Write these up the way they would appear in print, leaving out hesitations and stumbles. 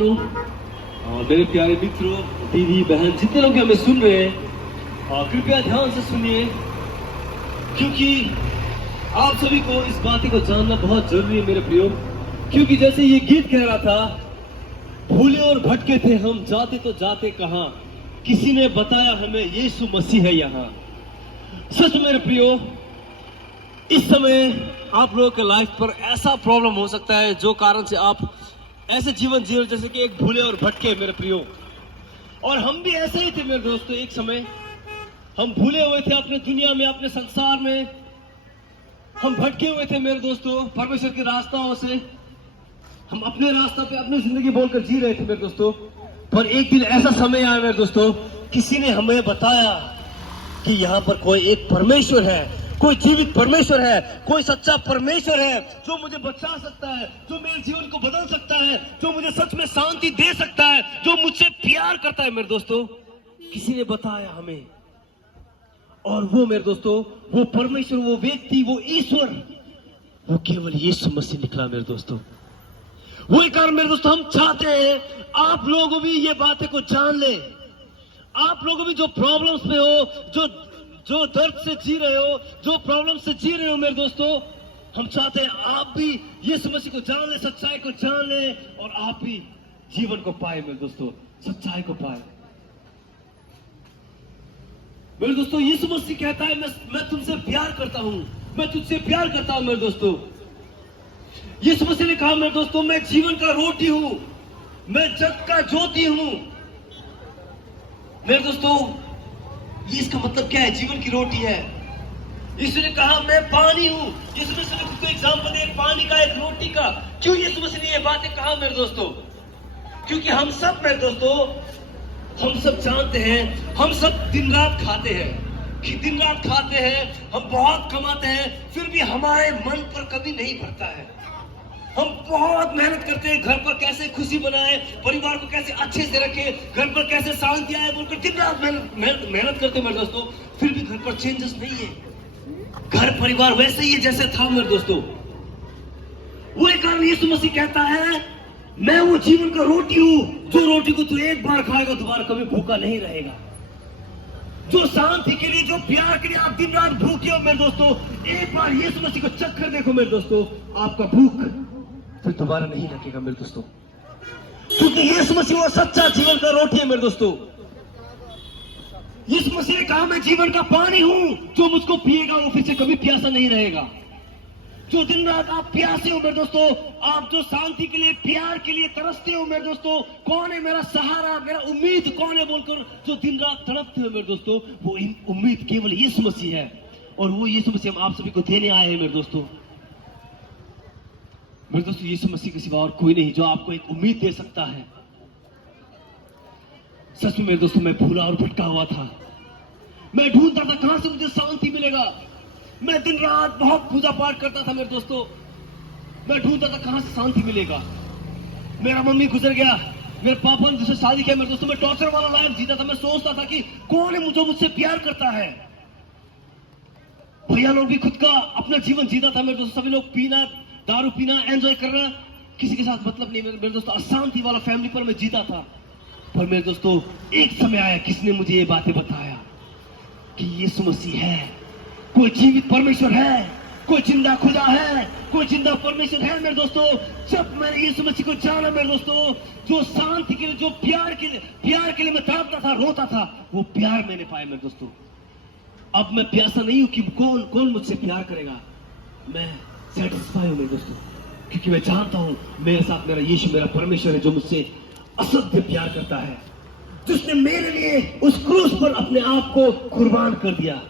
मेरे प्यारे मित्रों, दीदी बहन, जितने लोग हमें सुन रहे हैं, कृपया ध्यान से सुनिए, क्योंकि आप सभी को इस बात को जानना बहुत जरूरी है मेरे प्रियो। क्योंकि जैसे ये गीत कह रहा था, भूले और भटके थे हम, जाते तो जाते कहां, किसी ने बताया हमें यीशु मसीह है यहाँ। सच मेरे प्रियो, इस समय आप लोगों के लाइफ पर ऐसा प्रॉब्लम हो सकता है जो कारण से आप ऐसे जीवन जी रहे जैसे कि एक भूले और भटके मेरे प्रियो। और हम भी ऐसे ही थे मेरे दोस्तों। एक समय हम भूले हुए थे अपने दुनिया में, अपने संसार में हम भटके हुए थे मेरे दोस्तों। परमेश्वर के रास्ताओं से हम अपने रास्ता पे अपनी जिंदगी बोलकर जी रहे थे मेरे दोस्तों। पर एक दिन ऐसा समय आया मेरे दोस्तों, किसी ने हमें बताया कि यहाँ पर कोई एक परमेश्वर है, कोई जीवित परमेश्वर है, कोई सच्चा परमेश्वर है जो मुझे बचा सकता है, जो मेरे जीवन को बदल सकता है, जो मुझे सच में शांति दे सकता है, जो मुझसे प्यार करता है मेरे दोस्तों। किसी ने बताया हमें, और वो मेरे दोस्तों, वो परमेश्वर, वो व्यक्ति, वो ईश्वर, वो केवल यीशु मसीह निकला मेरे दोस्तों। वही कारण मेरे दोस्तों हम चाहते हैं आप लोग भी ये बातें को जान ले। आप लोग भी जो प्रॉब्लम्स में हो, जो दर्द से जी रहे हो, जो प्रॉब्लम से जी रहे हो मेरे दोस्तों, हम चाहते हैं आप भी यीशु मसीह को जान ले, सच्चाई को जान ले, और आप भी जीवन को पाए मेरे दोस्तों, सच्चाई को पाए मेरे दोस्तों। यीशु मसीह कहता है, मैं तुमसे प्यार करता हूं, मैं तुझसे प्यार करता हूं मेरे दोस्तों। यीशु मसीह ने कहा मेरे दोस्तों, मैं जीवन का रोटी हूं, मैं जग का ज्योति हूं मेरे दोस्तों। ये इसका मतलब क्या है? जीवन की रोटी है। यीशु ने कहा मैं पानी हूं। यीशु मसीह ने खुद को एग्जांपल दिया, पानी का, एक रोटी का। क्यों यीशु मसीह ने ये बातें कहा मेरे दोस्तों? क्योंकि हम सब मेरे दोस्तों, हम सब जानते हैं, हम सब दिन रात खाते हैं, कि दिन रात खाते हैं, हम बहुत कमाते हैं, फिर भी हमारे मन पर कभी नहीं भरता है। हम बहुत मेहनत करते हैं, घर पर कैसे खुशी बनाए, परिवार को कैसे अच्छे से रखे, घर पर कैसे शांति आए बोलकर दिन रात मेहनत करते हैं मेरे दोस्तों, फिर भी घर पर चेंजेस नहीं है। घर परिवार वैसे ही है जैसे था मेरे दोस्तों। वही कारण यीशु मसीह कहता है, मैं वो जीवन का रोटी हूं, जो रोटी को तू एक बार खाएगा दोबारा कभी भूखा नहीं रहेगा। जो शांति के लिए, जो प्यार के लिए आप दिन रात भूखे हो मेरे दोस्तों, एक बार यीशु मसीह को चख कर देखो मेरे दोस्तों, आपका भूख फिर दोबारा नहीं लगेगा मेरे दोस्तों। क्योंकि यीशु मसीह वो सच्चा जीवन का रोटी है मेरे दोस्तों। यीशु मसीह ने कहा मैं जीवन का पानी हूं, जो मुझको पिएगा वो फिर से कभी प्यासा नहीं रहेगा। जो दिन रात आप प्यासे हो मेरे दोस्तों, आप जो शांति के लिए, प्यार के लिए तरसते हो मेरे दोस्तों, कौन है मेरा सहारा, मेरा उम्मीद कौन है बोलकर जो दिन रात तड़पते हो मेरे दोस्तों, वो उम्मीद केवल यीशु मसीह है। और वो यीशु मसीह हम आप सभी को देने आए हैं मेरे दोस्तों। मेरे दोस्तों, यीशु मसीह के सिवा और कोई नहीं जो आपको एक उम्मीद दे सकता है। सच में मेरे दोस्तों, मैं भूला और भटका हुआ था। मैं ढूंढता था कहां से मुझे शांति मिलेगा। मैं दिन रात बहुत पूजा पाठ करता था मेरे दोस्तों, मैं ढूंढता था कहां से शांति मिलेगा। मेरा मम्मी गुजर गया, मेरे पापा ने जिससे शादी किया मेरे दोस्तों, मैं टॉर्चर वाला लाइफ जीता था। मैं सोचता था कि कौन है जो मुझसे प्यार करता है। भैया लोग भी खुद का अपना जीवन जीता था मेरे दोस्तों। सभी लोग पीना, दारू पीना, एंजॉय करना, किसी के साथ मतलब नहीं मेरे दोस्तों। अशांति वाला फैमिली पर मैं जीता था। पर मेरे दोस्तों, एक समय आया, किसने मुझे ये बातें बताया कि यीशु मसीह है, कोई जीवित परमेश्वर है, कोई जिंदा खुदा है, कोई जिंदा परमेश्वर है मेरे दोस्तों। जब मैंने यीशु मसीह को जाना मेरे दोस्तों, जो शांति के लिए, जो प्यार के लिए मैं तड़पता था, रोता था, वो प्यार मैंने पाया मेरे दोस्तों। अब मैं प्यासा नहीं हूं कि कौन मुझसे प्यार करेगा। मैं सेटिस्फाई हूं मेरे दोस्तों, क्योंकि मैं जानता हूं मेरे साथ मेरा यीशु, मेरा परमेश्वर है, जो मुझसे असत्य प्यार करता है, जिसने मेरे लिए उस क्रूस पर अपने आप को कुर्बान कर दिया,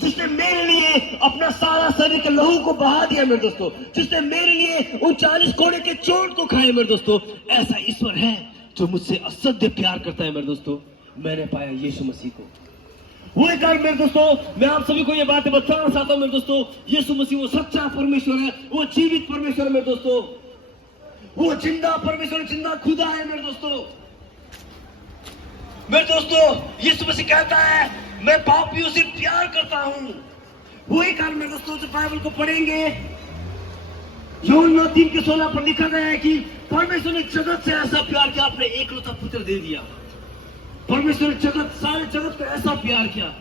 जिसने मेरे लिए अपना सारा शरीर के लहू को बहा दिया मेरे दोस्तों, जिसने मेरे लिए उन 40 कोड़े के चोट को खाए मेरे दोस्तों। ऐसा ईश्वर है जो मुझसे असत्य प्यार करता है मेरे दोस्तों। मैंने पाया यीशु मसीह को। वही कारण मेरे दोस्तों, मैं आप सभी को ये बातें बताना चाहता हूं मेरे दोस्तों। यीशु मसीह वो सच्चा परमेश्वर है, वो जीवित परमेश्वर है मेरे दोस्तों, वो जिंदा परमेश्वर, जिंदा खुदा है मेरे दोस्तों। मेरे दोस्तों, यीशु मसीह कहता है मैं पापियों से प्यार करता हूं। वही कारण मेरे दोस्तों, जो बाइबल को पढ़ेंगे, यूहन्ना 3:16 पर लिखा गया है कि परमेश्वर ने जगत से ऐसा प्यार किया, अपने एकलौता पुत्र दे दिया। परमेश्वर ने सारे जगत को ऐसा प्यार किया,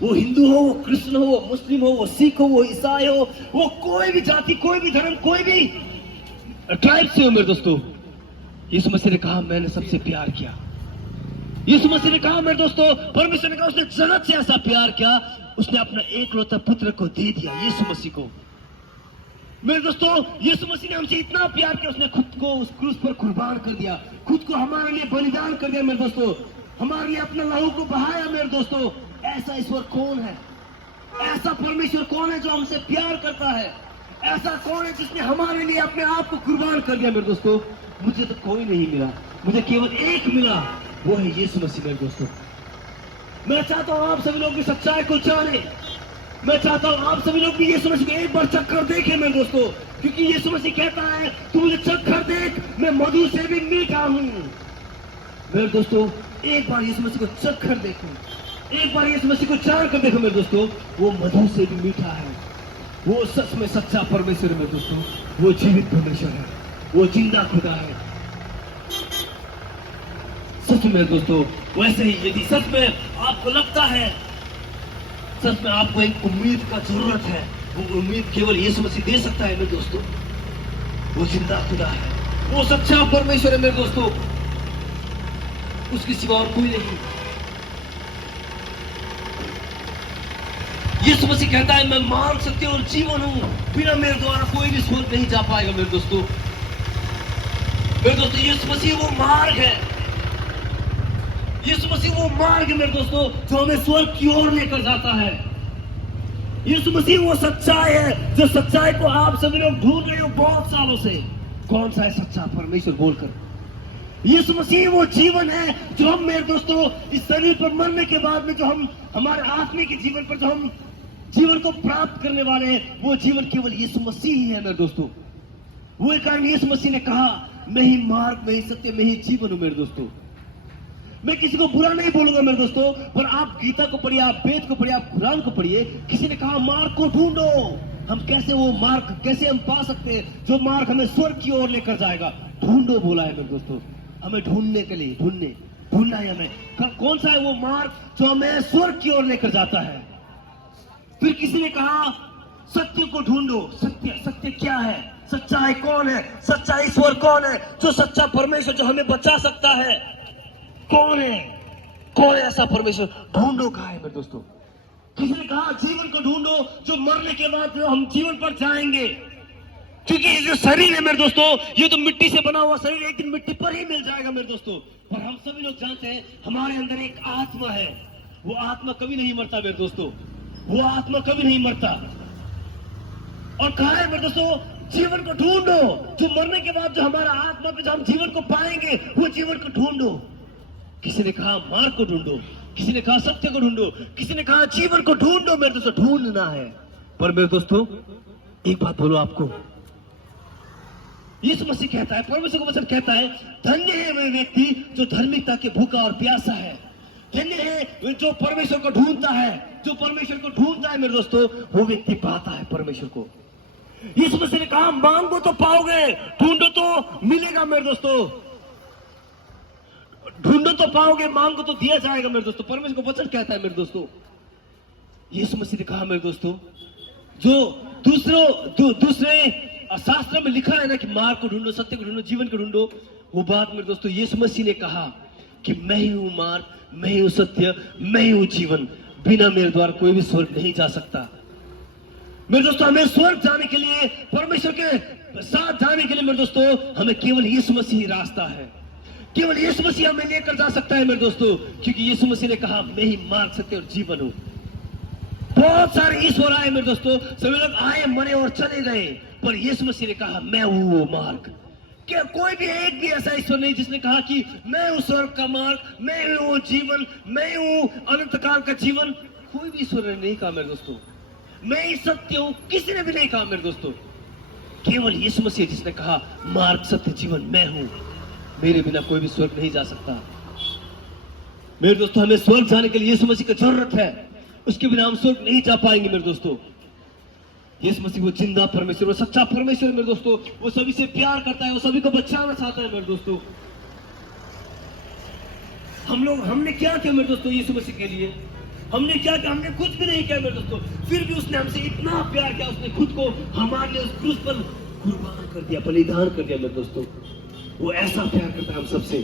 वो हिंदू हो, वो कृष्ण हो, वो मुस्लिम हो, वो सिख हो, वो ईसाई हो, वो कोई भी जाति, कोई भी धर्म, कोई भी ट्राइब से हो मेरे दोस्तों, यीशु मसीह ने कहा मैंने सबसे प्यार किया। यीशु मसीह ने कहा मेरे दोस्तों, परमेश्वर ने कहा उसने जगत से ऐसा प्यार किया, उसने अपना एकलौता पुत्र को दे दिया, यीशु मसीह को। मेरे दोस्तों, यीशु मसीह ने हमसे इतना प्यार किया, उसने खुद को उस क्रूस पर कुर्बान कर दिया, खुद को हमारे लिए बलिदान कर दिया मेरे दोस्तों, हमारे लिए अपना लहू को बहाया मेरे दोस्तों। ऐसा ईश्वर कौन है? ऐसा परमेश्वर कौन है जो हमसे प्यार करता है? ऐसा कौन है जिसने हमारे लिए अपने आप को कुर्बान कर दिया मेरे दोस्तों? मुझे तो कोई नहीं मिला, मुझे केवल एक मिला, वो है यीशु मसीह मेरे दोस्तों। मैं चाहता हूं आप सभी लोग भी सच्चाई को जाने, मैं चाहता हूं आप सभी लोग भी यीशु मसीह को एक बार चक्कर देखें मेरे दोस्तों, क्योंकि यीशु मसीह कहता है तू मुझे चक्कर देख, मैं मधु से भी मीठा हूं। मेरे दोस्तों, एक बार यीशु मसीह को चक्कर देखो, एक बार यीशु मसीह को चार कर देखो मेरे दोस्तों, वो मधु से भी मीठा है, वो सच में सच्चा परमेश्वर है मेरे दोस्तों, वो जीवित परमेश्वर है, वो जिंदा खुदा है। सच में दोस्तों, वैसे ही यदि सच में आपको लगता है, सच में आपको एक उम्मीद का जरूरत है, वो उम्मीद केवल यीशु मसीह दे सकता है मेरे दोस्तों। वो जिंदा खुदा है, वो सच्चा परमेश्वर है मेरे दोस्तों, उसके सिवा और कोई नहीं। यीशु मसीह कहता है मैं मार्ग, सत्य और जीवन हूं, बिना मेरे द्वारा कोई भी स्वर्ग नहीं जा पाएगा मेरे दोस्तों। मेरे दोस्तों, यीशु मसीह वो मार्ग है, यीशु मसीह वो मार्ग है मेरे दोस्तों, जो हमें स्वर्ग की ओर लेकर जाता है। यीशु मसीह वो सच्चाई है, जो सच्चाई को आप सभी लोग ढूंढ रहे हो बहुत सालों से। कौन सा है सच्चा परमेश्वर बोलकर? यीशु मसीह वो जीवन है जो हम मेरे दोस्तों इस शरीर पर मरने के बाद में, जो हम हमारे आत्मिक के जीवन पर जो हम जीवन को प्राप्त करने वाले हैं, वो जीवन केवल यीशु मसीह ही है मेरे दोस्तों। वो कारण यीशु मसीह ने कहा मैं ही मार्ग, मैं ही सत्य, मैं ही जीवन हूं मेरे दोस्तों। मैं किसी को बुरा नहीं बोलूंगा मेरे दोस्तों, पर आप गीता को पढ़िए, आप वेद को पढ़िए, आप कुरान को पढ़िए। किसी ने कहा मार्ग को ढूंढो, हम कैसे वो मार्ग कैसे हम पा सकते हैं जो मार्ग हमें स्वर्ग की ओर लेकर जाएगा? ढूंढो बोला है मेरे दोस्तों, हमें ढूंढने के लिए ढूंढना है हमें। कौन सा है वो मार्ग जो हमें स्वर्ग की ओर लेकर जाता है? फिर किसी ने कहा सत्य को ढूंढो। सत्य क्या है? सच्चाई कौन है? सच्चा ईश्वर कौन है? जो सच्चा परमेश्वर जो हमें बचा सकता है कौन है? कौन है ऐसा परमेश्वर? ढूंढो कहा है मेरे दोस्तों। किसी ने कहा जीवन को ढूंढो, जो मरने के बाद हम जीवन पर जाएंगे, क्योंकि ये जो शरीर है मेरे दोस्तों, ये तो मिट्टी से बना हुआ शरीर एक दिन मिट्टी पर ही मिल जाएगा मेरे दोस्तों। पर हम सभी लोग जानते हैं हमारे अंदर एक आत्मा है, वो आत्मा कभी नहीं मरता मेरे दोस्तों, वो आत्मा कभी नहीं मरता। और कहा है मेरे दोस्तों जीवन को ढूंढो, जो मरने के बाद जो हमारा आत्मा पे जो हम जीवन को पाएंगे, वो जीवन को ढूंढो। किसी ने कहा मार्ग को ढूंढो, किसी ने कहा सत्य को ढूंढो, किसी ने कहा जीवन को ढूंढो मेरे दोस्तों। ढूंढना है। पर मेरे दोस्तों एक बात बोलो आपको, यीशु मसीह कहता है, परमेश्वर का वचन कहता है, धन्य है वह व्यक्ति जो धार्मिकता के भूखा और प्यासा है। धन्य है जो परमेश्वर को ढूंढता है, जो परमेश्वर को ढूंढता है मेरे दोस्तों, वो व्यक्ति पाता है परमेश्वर को। यीशु मसीह ने कहा मांगो तो पाओगे, ढूंढो तो मिलेगा मेरे दोस्तों। ढूंढो तो पाओगे, मांगो तो दिया जाएगा मेरे दोस्तों। परमेश्वर का वचन कहता है मेरे दोस्तों। यीशु मसीह ने कहा मेरे दोस्तों, जो दूसरे शास्त्र में लिखा है ना कि मार्ग को ढूंढो, सत्य को ढूंढो, जीवन को ढूंढो, वो बात मेरे दोस्तों यीशु मसीह ने कहा कि मैं ही हूं मार्ग, मैं ही हूं सत्य, मैं ही हूं जीवन, बिना मेरे द्वारा कोई भी स्वर्ग नहीं जा सकता। मेरे दोस्तों हमें स्वर्ग जाने के लिए, परमेश्वर के साथ जाने के लिए मेरे दोस्तों, हमें केवल यीशु मसीह ही रास्ता है। केवल यीशु मसीह हमें लेकर जा सकता है मेरे दोस्तों, क्योंकि यीशु मसीह ने कहा मैं ही मार्ग, सत्य और जीवन हूं। बहुत सारे ईश्वर आए मेरे दोस्तों, सभी लोग आए, मरे और चले गए, पर यीशु मसीह ने कहा मैं हूं वो मार्ग। क्या कोई भी एक भी ऐसा ईश्वर नहीं जिसने कहा कि मैं हूं स्वर्ग का मार्ग, मैं हूं वो जीवन, मैं हूं अनंत काल का जीवन? कोई भी ईश्वर ने नहीं कहा मेरे दोस्तों। मैं ही सत्य हूं, किसी ने भी नहीं कहा मेरे दोस्तों। केवल यीशु मसीह जिसने कहा मार्ग, सत्य, जीवन मैं हूं, मेरे बिना कोई भी स्वर्ग नहीं जा सकता। मेरे दोस्तों हमें स्वर्ग जाने के लिए यीशु मसीह की जरूरत है, उसके बिना हम स्वर्ग नहीं जा पाएंगे मेरे दोस्तों। यीशु मसीह वो जिंदा परमेश्वर, वो सच्चा परमेश्वर है मेरे दोस्तों। वो सभी से प्यार करता है, वो सभी को बचाना चाहता है मेरे दोस्तों। हमने क्या किया मेरे दोस्तों यीशु मसीह के लिए? हमने क्या किया? हमने कुछ भी नहीं किया मेरे दोस्तों। फिर भी उसने हमसे इतना प्यार किया, उसने खुद को हमारे लिए उस क्रूस पर कुर्बान कर दिया, बलिदान कर दिया मेरे दोस्तों। वो ऐसा प्यार करता है हम सबसे।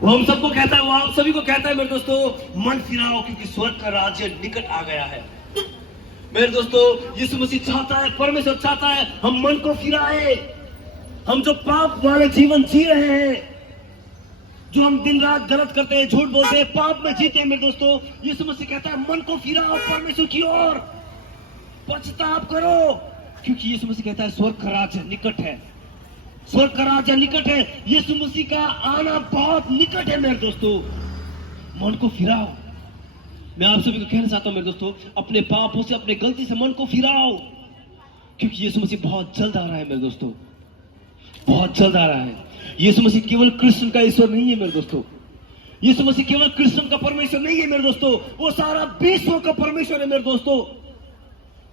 वो हम सबको कहता है, वो आप सभी को कहता है मेरे दोस्तों, मन फिराओ क्योंकि स्वर्ग का राज्य निकट आ गया है। मेरे दोस्तों, यीशु मसीह चाहता है, परमेश्वर चाहता है हम मन को फिराए। हम जो पाप वाले जीवन जी रहे हैं, जो हम दिन रात गलत करते हैं, झूठ बोलते हैं, पाप में जीते हैं मेरे दोस्तों, यीशु मसीह कहता है मन को फिराओ परमेश्वर की ओर, पछताप करो, क्योंकि यीशु मसीह कहता है स्वर्ग का राज्य निकट है। स्वर्ग का राज्य निकट है। यीशु मसीह का आना बहुत निकट है मेरे दोस्तों। मन को फिराओ। मैं आप सभी को कहना चाहता हूं मेरे दोस्तों, अपने पापों से, अपने गलती से मन को फिराओ, क्योंकि यीशु मसीह बहुत जल्द आ रहा है मेरे दोस्तों, बहुत जल्द आ रहा है। यीशु मसीह केवल कृष्ण का ईश्वर नहीं है मेरे दोस्तों। यीशु मसीह केवल कृष्ण का परमेश्वर नहीं है मेरे दोस्तों, वो सारा विश्व का परमेश्वर है मेरे दोस्तों।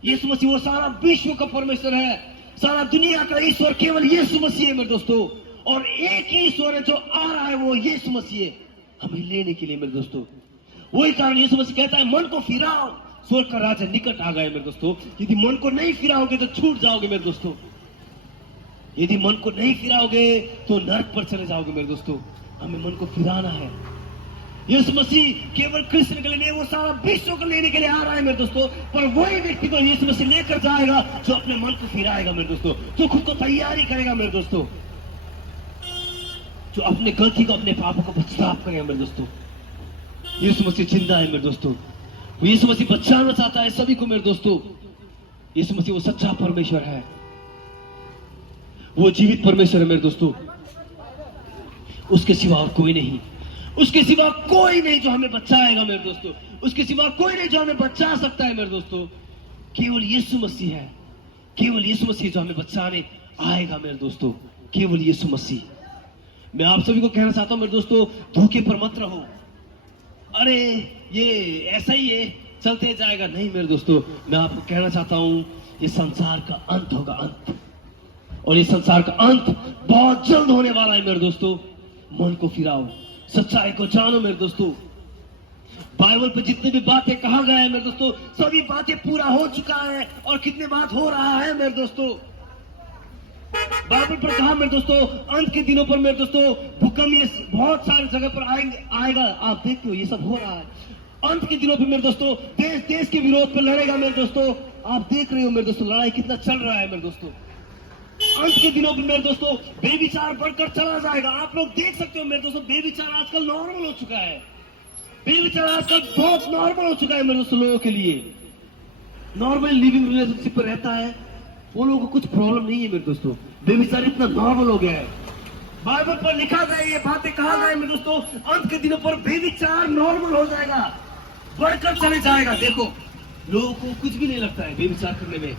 यीशु मसीह वो सारा विश्व का परमेश्वर है, सारा दुनिया का ईश्वर केवल यीशु मसीह है मेरे दोस्तों। और एक ही ईश्वर है जो आ रहा है, वो यीशु मसीह है हमें लेने के लिए मेरे दोस्तों। वही कारण यीशु मसीह कहता है मन को फिराओ, स्वर्ग का राज्य निकट आ गया है मेरे दोस्तों। यदि मन को नहीं फिराओगे तो छूट जाओगे मेरे दोस्तों। यदि मन को नहीं फिराओगे तो नरक पर चले जाओगे मेरे दोस्तों। हमें मन को फिराना है। यीशु मसीह केवल कृष्ण के लिए नहीं, वो सारा विश्व को लेने के लिए आ रहा है मेरे दोस्तों। पर वही व्यक्ति को यीशु मसीह लेकर जाएगा जो अपने मन को फिराएगा मेरे दोस्तों, जो खुद को तैयारी करेगा मेरे दोस्तों, जो अपने गलती को, अपने पापों को पछतावा करेगा मेरे दोस्तों। यीशु मसीह जिंदा है मेरे दोस्तों। वो यीशु मसीह बचाना चाहता है सभी को मेरे दोस्तों। यीशु मसीह वो सच्चा परमेश्वर है, वो जीवित परमेश्वर है मेरे दोस्तों। उसके सिवा और कोई नहीं, उसके सिवा कोई नहीं जो हमें बचाएगा मेरे दोस्तों। उसके सिवा कोई नहीं जो हमें बचा सकता है मेरे दोस्तों। केवल यीशु मसीह है, केवल यीशु मसीह जो हमें बचाने आएगा मेरे दोस्तों, केवल यीशु मसीह। मैं आप सभी को कहना चाहता हूं मेरे दोस्तों, धोखे पर मत रहो। अरे ये ऐसा ही है, चलते जाएगा, नहीं मेरे दोस्तों। मैं आपको कहना चाहता हूं ये संसार का अंत होगा, अंत। और ये संसार का अंत बहुत जल्द होने वाला है मेरे दोस्तों। मन को फिराओ, सच्चाई को जानो मेरे दोस्तों। बाइबल पे जितनी भी बातें कहा गया है मेरे दोस्तों, सभी बातें पूरा हो चुका है। और कितने बात हो रहा है मेरे दोस्तों। बाइबल पर कहा मेरे दोस्तों, अंत के दिनों पर मेरे दोस्तों भूकंप ये बहुत सारी जगह पर आएगा। आप देखते हो ये सब हो रहा है। अंत के दिनों पर मेरे दोस्तों देश देश के विरोध पर लड़ेगा मेरे दोस्तों। आप देख रहे हो मेरे दोस्तों लड़ाई कितना चल रहा है मेरे दोस्तों। अंत के दिनों में मेरे दोस्तों बेविचार बढ़कर चला जाएगा। आप लोग देख सकते हो मेरे दोस्तों, बेविचार आजकल नॉर्मल हो चुका है। बेविचार आजकल बहुत नॉर्मल हो चुका है मेरे दोस्तों। लोगों के लिए नॉर्मल लिविंग रिलेशनशिप पर रहता है, वो लोगों को कुछ प्रॉब्लम नहीं है मेरे दोस्तों। बेविचार इतना नॉर्मल हो गया है। बाइबल पर लिखा गया, ये बातें कहा गया मेरे दोस्तों, अंत के दिनों पर बेविचार नॉर्मल हो जाएगा, बढ़कर चले जाएगा। देखो लोगों को कुछ भी नहीं लगता है बेविचार करने में।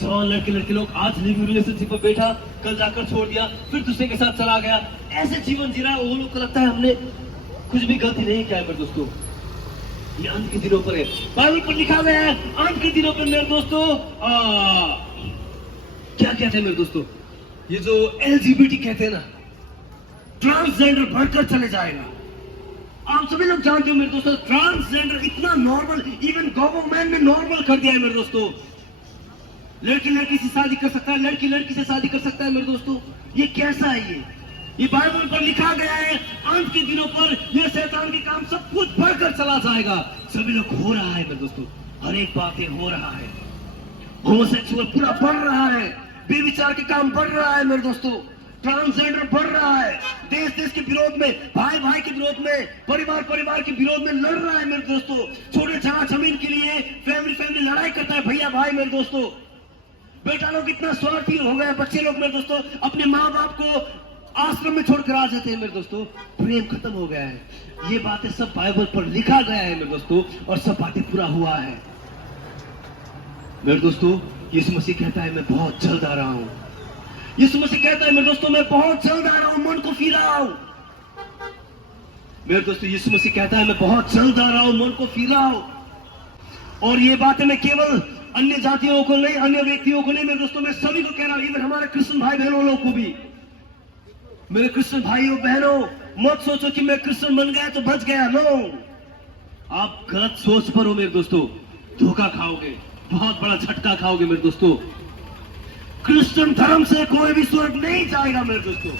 जवान लड़के लोग आज लिविंग रिलेशनशिप पर बैठा, कल जाकर छोड़ दिया, फिर दूसरे के साथ चला गया, ऐसे जीवन जी रहा है। वो लोग को लगता है हमने कुछ भी गलती नहीं किया है मेरे दोस्तों। ये अंत के दिनों पर है, बाइबल पर लिखा गया है। अंत के दिनों पर मेरे दोस्तों क्या कहते हैं मेरे दोस्तों, ये जो LGBT कहते हैं ना, ट्रांसजेंडर बढ़कर चले जाएगा। आप सभी लोग जानते हो मेरे दोस्तों, ट्रांसजेंडर इतना नॉर्मल, इवन गवर्नमेंट ने नॉर्मल कर दिया है मेरे दोस्तों। लड़की लड़की से शादी कर सकता है, लड़की लड़की से शादी कर सकता है मेरे दोस्तों। ये कैसा है? ये बाइबल पर लिखा गया है। अंत के दिनों पर ये शैतान के काम सब कुछ बढ़कर चला जाएगा। सभी लोग हो रहा है मेरे दोस्तों, हर एक बातें हो रहा है। होमोसेक्सुअल पूरा बढ़ रहा है, बेविचार के काम बढ़ रहा है मेरे दोस्तों, ट्रांसजेंडर बढ़ रहा है, देश देश के विरोध में, भाई भाई के विरोध में, परिवार परिवार के विरोध में लड़ रहा है मेरे दोस्तों। छोटे जगह जमीन के लिए फैमिली लड़ाई करता है भैया भाई मेरे दोस्तों। बेटा लोग इतना स्वार्थी हो गए, बच्चे लोग मेरे दोस्तों अपने माँ बाप को आश्रम में छोड़कर आ जाते हैं मेरे दोस्तों। प्रेम खत्म हो गया है। ये बातें सब बाइबल पर लिखा गया है मेरे दोस्तों, और सब बातें पूरा हुआ है मेरे दोस्तों। यीशु मसीह कहता है मैं बहुत जल्द आ रहा हूं। यीशु मसीह कहता है मेरे दोस्तों मैं बहुत जल्द आ रहा हूं, मन को फिराओ मेरे दोस्तों। यीशु मसीह कहता है मैं बहुत जल्द आ रहा हूं, मन को फिराओ। और ये बातें मैं केवल अन्य जातियों को नहीं, अन्य व्यक्तियों को नहीं मेरे दोस्तों, मैं सभी को कह रहा हूं, इवन हमारे क्रिश्चियन भाई बहनों लोग को भी, मेरे क्रिश्चियन भाइयों बहनों, मत सोचो कि मैं क्रिश्चियन बन गया तो बच गया। नो, आप गलत सोच पर हो मेरे दोस्तों, धोखा खाओगे, बहुत बड़ा झटका खाओगे मेरे दोस्तों। क्रिश्चियन धर्म से कोई भी स्वर्ग नहीं जाएगा मेरे दोस्तों,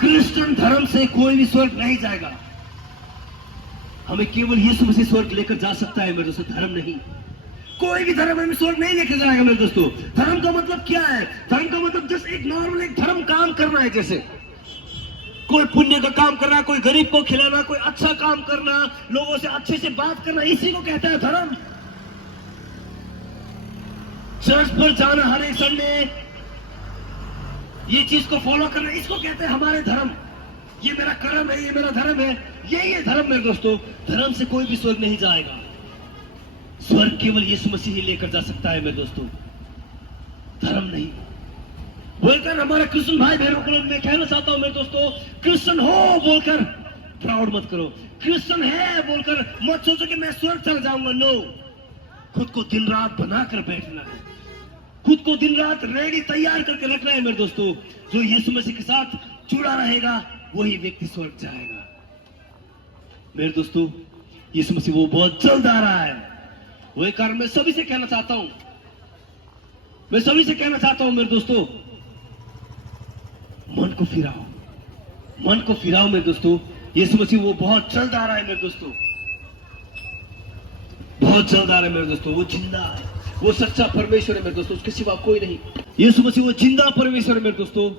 क्रिश्चियन धर्म से कोई भी स्वर्ग नहीं जाएगा। हमें केवल यीशु मसीह स्वर्ग लेकर जा सकता है मेरे दोस्तों, धर्म नहीं। कोई भी धर्म हमें स्वर्ग नहीं लेकर जाएगा मेरे दोस्तों। धर्म का मतलब क्या है? धर्म का मतलब जस्ट एक नॉर्मल एक धर्म काम करना है, जैसे कोई पुण्य का काम करना, कोई गरीब को खिलाना, कोई अच्छा काम करना, लोगों से अच्छे से बात करना, इसी को कहता है धर्म। चर्च पर जाना हर एक संडे, ये चीज को फॉलो करना, इसको कहते हैं हमारे धर्म। ये मेरा कर्म है, ये मेरा धर्म है, यही है धर्म मेरे दोस्तों। धर्म से कोई भी स्वर्ग नहीं जाएगा, स्वर्ग केवल यीशु मसीह ही लेकर जा सकता है मेरे दोस्तों, धर्म नहीं। बोलकर हमारे क्रिश्चियन भाई बहनों को मैं कहना चाहता हूं मेरे दोस्तों, क्रिश्चियन हो बोलकर प्राउड मत करो, क्रिश्चियन है बोलकर मत सोचो कि मैं स्वर्ग चल जाऊंगा। नो, खुद को दिन रात बनाकर बैठना है, खुद को दिन रात रेडी तैयार करके रखना है मेरे दोस्तों। जो यीशु मसीह के साथ जुड़ा रहेगा वही व्यक्ति स्वर्ग जाएगा मेरे दोस्तों। यीशु मसीह वो बहुत जल्द आ रहा है, वही कारण मैं सभी से कहना चाहता हूं, मैं सभी से कहना चाहता हूं मेरे दोस्तों, मन को फिराओ, मन को फिराओ मेरे दोस्तों। यीशु मसीह वो बहुत जल्द आ रहा है मेरे दोस्तों, बहुत जल्द आ रहा है मेरे दोस्तों। वो जिंदा है, वो सच्चा परमेश्वर है मेरे दोस्तों, उसके सिवा कोई नहीं। यीशु मसीह वो जिंदा परमेश्वर है मेरे दोस्तों,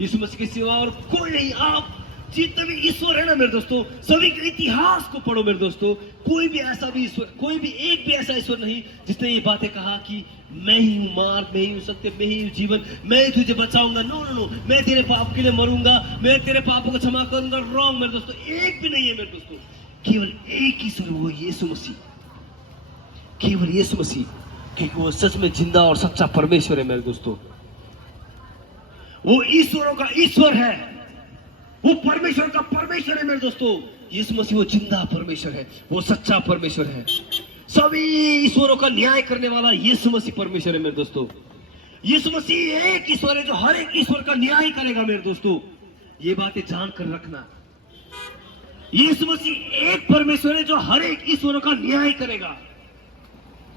यीशु मसीह के सिवा और कोई नहीं। आप जितने भी ईश्वर है ना मेरे दोस्तों, सभी के इतिहास को पढ़ो मेरे दोस्तों, कोई भी ऐसा भी ईश्वर, कोई भी एक भी ऐसा ईश्वर नहीं जिसने ये बातें कहा कि मैं ही हूं मार्ग, मैं ही हूं सत्य, मैं ही हूं जीवन, मैं ही तुझे बचाऊंगा। नो नो नो, मैं तेरे पाप के लिए मरूंगा, मैं तेरे पापों को क्षमा करूंगा। रॉन्ग मेरे दोस्तों, एक भी नहीं है मेरे दोस्तों। केवल एक ईश्वर, वो यीशु मसीह, केवल यीशु मसीह, क्योंकि वो सच में जिंदा और सच्चा परमेश्वर है मेरे दोस्तों। वो ईश्वरों का ईश्वर है, वो परमेश्वर का परमेश्वर है मेरे दोस्तों। यीशु मसीह वो जिंदा परमेश्वर है, वो सच्चा परमेश्वर है। सभी ईश्वरों का न्याय करने वाला यीशु मसीह परमेश्वर है मेरे दोस्तों। यीशु मसीह एक ईश्वर है जो हर एक ईश्वर का न्याय करेगा मेरे दोस्तों, ये बातें जानकर रखना। यीशु मसीह एक परमेश्वर है जो हर एक ईश्वरों का न्याय करेगा,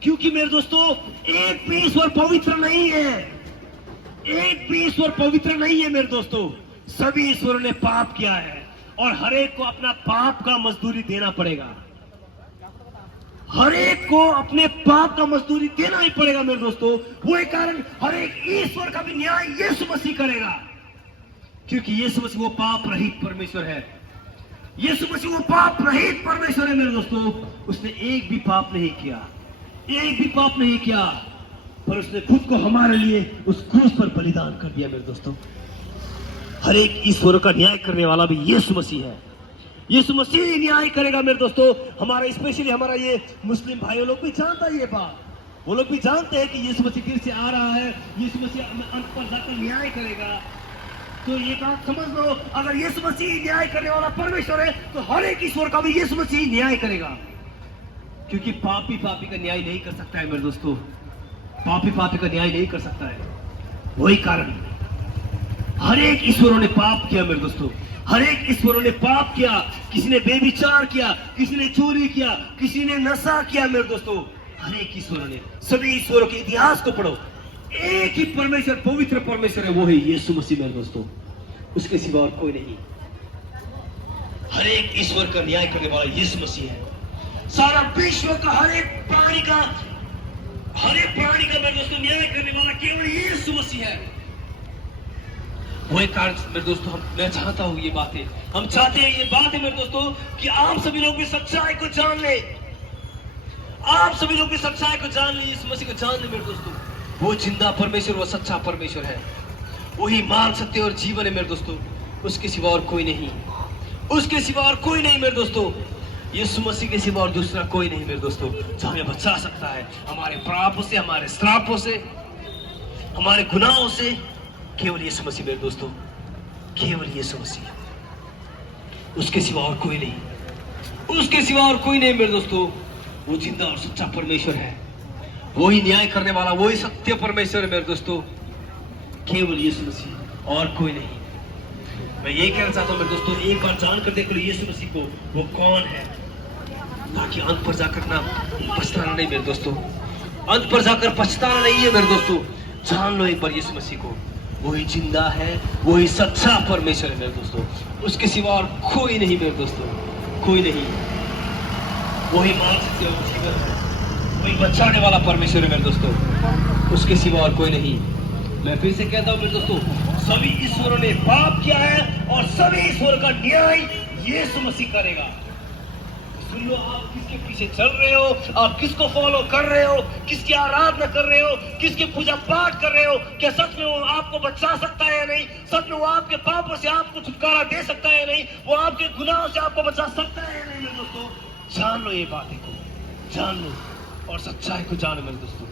क्योंकि मेरे दोस्तों एक भी ईश्वर पवित्र नहीं है, एक भी ईश्वर पवित्र नहीं है मेरे दोस्तों। सभी ईश्वरों ने पाप किया है और हर एक को अपना पाप का मजदूरी देना पड़ेगा, हर एक को अपने पाप का मजदूरी देना ही पड़ेगा मेरे दोस्तों। वही कारण हर एक ईश्वर का भी न्याय यीशु मसीह करेगा, क्योंकि यीशु मसीह वो पाप रहित परमेश्वर है। यीशु मसीह वो पाप रहित परमेश्वर है मेरे दोस्तों। उसने एक भी पाप नहीं किया, एक भी पाप नहीं किया, पर उसने खुद को हमारे लिए उस क्रूस पर बलिदान कर दिया मेरे दोस्तों। हर एक ईश्वरों का न्याय करने वाला भी यीशु मसीह है, यीशु मसीह ही न्याय करेगा मेरे दोस्तों। हमारा स्पेशली हमारा ये मुस्लिम भाइयों लोग भी जानता है ये बात, वो लोग भी जानते हैं कि यीशु मसीह फिर से आ रहा है, यीशु मसीह अंत पर जाकर न्याय करेगा। तो ये बात समझ लो, अगर यीशु मसीह न्याय करने वाला परमेश्वर है तो हर एक ईश्वर का भी यीशु मसीह न्याय करेगा, क्योंकि पापी पापी का न्याय नहीं कर सकता है मेरे दोस्तों, पापी पापी का न्याय नहीं कर सकता है। वही कारण हर एक ईश्वरों ने पाप किया मेरे दोस्तों, हर एक ईश्वरों ने पाप किया। किसी ने बेविचार किया, किसी ने चोरी किया, किसी ने नशा किया मेरे दोस्तों। हर एक ईश्वरों ने, सभी ईश्वरों के इतिहास को पढ़ो, एक ही परमेश्वर पवित्र परमेश्वर है, वो है यीशु मसीह मेरे दोस्तों, उसके सिवा और कोई नहीं। हर एक ईश्वर का न्याय करने वाला यीशु मसीह है। सारा विश्व का हर एक प्राणी का मेरे दोस्तों न्याय करने वाला केवल यीशु मसीह है। वही कारण मेरे दोस्तों मैं चाहता हूं ये बातें, हम चाहते हैं ये बातें मेरे दोस्तों कि आप सभी लोग भी सच्चाई को जान ले, आप सभी लोग भी सच्चाई को जान ले, यीशु मसीह को जान ले मेरे दोस्तों। वो जिंदा परमेश्वर, वो सच्चा परमेश्वर है, वही मार्ग सत्य और जीवन है मेरे दोस्तों, उसके सिवा और कोई नहीं, उसके सिवा और कोई नहीं मेरे दोस्तों। यीशु मसीह के सिवा और दूसरा कोई नहीं मेरे दोस्तों जो हमें बचा सकता है हमारे पापों से, हमारे श्रापों से, हमारे गुनाहों से। केवल यीशु मसीह मेरे दोस्तों, केवल यीशु मसीह, उसके सिवा और कोई नहीं, उसके सिवा और कोई नहीं मेरे दोस्तों। वो जिंदा और सच्चा परमेश्वर है, वही न्याय करने वाला, वही सत्य परमेश्वर है मेरे दोस्तों, केवल यीशु मसीह और कोई नहीं। मैं ये कहना चाहता हूँ मेरे दोस्तों, एक बार जानकर देख लो यीशु मसीह को, वो कौन है, ताकि अंत पर जाकर ना पछताना नहीं मेरे दोस्तों, अंत पर जाकर पछताना नहीं है मेरे दोस्तों। जान लो एक बार यीशु मसीह को, वही जिंदा है, वही सच्चा परमेश्वर है मेरे दोस्तों, उसके सिवा और कोई नहीं मेरे दोस्तों, कोई नहीं। वही मान सकते हो जीवन है, वही बचाने वाला परमेश्वर है मेरे दोस्तों, उसके सिवा और कोई नहीं। मैं फिर से कहता हूं मेरे दोस्तों, सभी ईश्वरों ने पाप किया है और सभी ईश्वर का न्याय यीशु मसीह करेगा। सुन लो, आप किसके पीछे चल रहे हो, आप किसको फॉलो कर रहे हो, किसकी आराधना कर रहे हो, किसके पूजा पाठ कर रहे हो, क्या सच में वो आपको बचा सकता है या नहीं, सच में वो आपके पापों से आपको छुटकारा दे सकता है या नहीं, वो आपके गुनाहों से आपको बचा सकता है या नहीं मेरे दोस्तों। जान लो ये बातें को, जान लो और सच्चाई को जानो मेरे दोस्तों।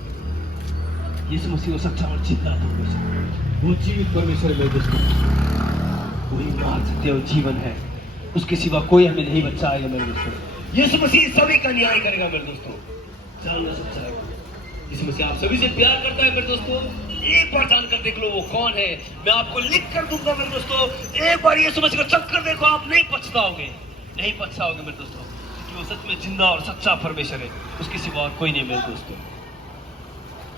यीशु मसीह वो सच्चा और जिंदा परमेश्वर, वो जीवित परमेश्वर है मेरे दोस्तों, वही मार्ग सत्य और जीवन है, उसके सिवा कोई हमें नहीं बचाएगा मेरे दोस्तों। यीशु मसीह सभी का न्याय करेगा मेरे दोस्तों, जानना सच्चाई को। यीशु मसीह आप सभी से प्यार करता है मेरे दोस्तों, एक बार जानकर देख लो वो कौन है। मैं आपको लिख कर दूंगा मेरे दोस्तों, एक बार यीशु मसीह को चक्कर देखो, आप नहीं पछताओगे, नहीं पछताओगे मेरे दोस्तों, क्योंकि वो सच में जिंदा और सच्चा परमेश्वर है, उसके सिवा और कोई नहीं मेरे दोस्तों।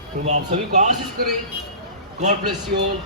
तो आप सभी को आशीष करें। God bless you all.